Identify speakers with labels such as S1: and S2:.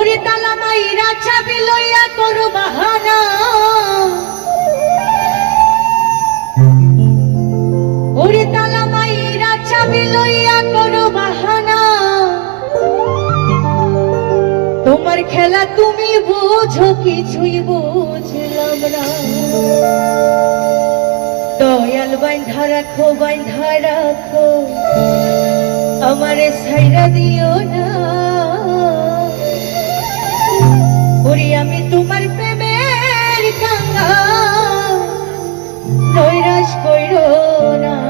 S1: ওরে তালা মাইরা চাবি লইয়া করু বাহানা। ওরে চাবি লইয়া করো বাহানা। তোমার খেলা তুমি বোঝো, কিছুই বুঝলাম না। দয়াল বান্ধা রাখো বান্ধা রাখো, আমারে সাইরা দিও না। ওরে আমি তোমার প্রেমের কাঙ্গা। নৈরাশ কইরো না।